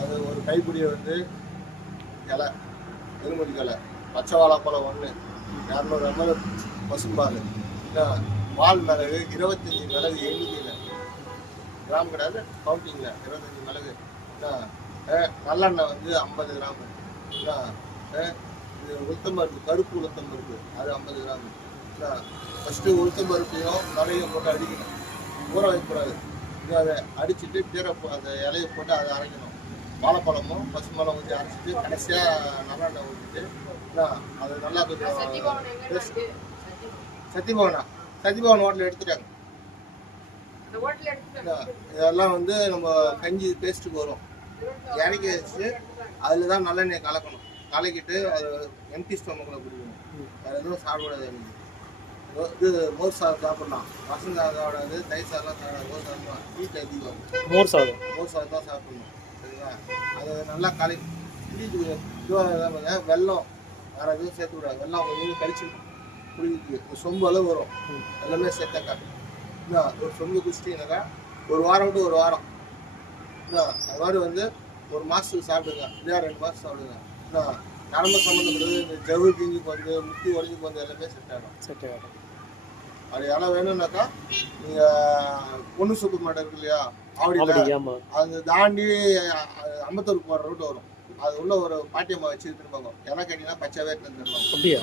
அது ஒரு கைப்பிடியை வந்து இலை எலுமிடி இலை பச்சை வாழைப்பழம் 1 200 ml பசும்பால் வால் மிளகு 25 மிளகு எண்ணிக்கையில் கிராம் கிடையாது கவுண்டிங்கில் 25 மிளகு நல்லெண்ணெய் வந்து 50 கிராம் இது உளுத்தம்பருப்பு கருப்பு உளுத்தம்பருப்பு அது 50 கிராம் ஃபஸ்ட்டு உளுத்தம்பருப்பையும் மிளகையும் போட்டு அடிக்கணும் ஊற வைக்கக்கூடாது அதை அடிச்சுட்டு அந்த இலையை போட்டு அதை அரைக்கணும் வாழைப்பழமும் பசும்பழம் ஊற்றி அரைச்சிட்டு கடைசியாக நல்லெண்ணெய் ஊற்றிட்டு அது நல்லா கொஞ்சம் சத்தியபவன் ஹோட்டல் எடுத்துட்டாங்க இதெல்லாம் வந்து நம்ம கஞ்சி பேஸ்ட்டுக்கு வரும் இறக்கி வச்சு அதில் தான் நல்லெண்ணெய் கலக்கணும் கலக்கிட்டு அது எம்டி ஸ்டொமக்கில் குடிக்கணும் வேறு எதுவும் சாப்பிடாது எனக்கு இது மோர் சாதம் சாப்பிடலாம் ரசம் சாதம் சாப்பிடாது தயிர் சாதம்லாம் சாப்பிடாது மோர் சாதம் தான் வீட்டில் அதிகம் மோர் சாதம் தான் சாப்பிடணும் சரிங்களா அதை நல்லா இதுவாக வெல்லம் வேறு எதுவும் சேர்த்து விடாது வெல்லம் கொஞ்சம் கடிச்சு குடிக்கிறதுக்கு சொம்பு அளவு வரும் எல்லாமே சேர்த்தாக்கா ஒரு சொம்பு குடிச்சிட்டிங்கனாக்கா ஒரு வாரம் விட்டு ஒரு வாரம் அது மாதிரி வந்து ஒரு மாதத்துக்கு சாப்பிடுங்க இல்லையா 2 மாதம் சாப்பிடுங்க நரம்பு சம்மந்தப்பட்டது இந்த ஜவு கிஞ்சிக்கு வந்து முட்டி உடஞ்சிக்கு வந்து எல்லாமே செட் ஆகிடும் அது எல்லாம் வேணும்னாக்கா நீங்கள் பொண்ணு சூப்பர் மார்க்கெட் இருக்கு இல்லையா ஆவடியில் அது தாண்டி அம்பத்தூருக்கு போகிற ரூட் வரும் அது உள்ள ஒரு பாட்டியம்மா வச்சு இருப்பாங்க எல்லாம் கேட்டிங்கன்னா பச்சைவே எடுத்து தருவாங்க அப்படியா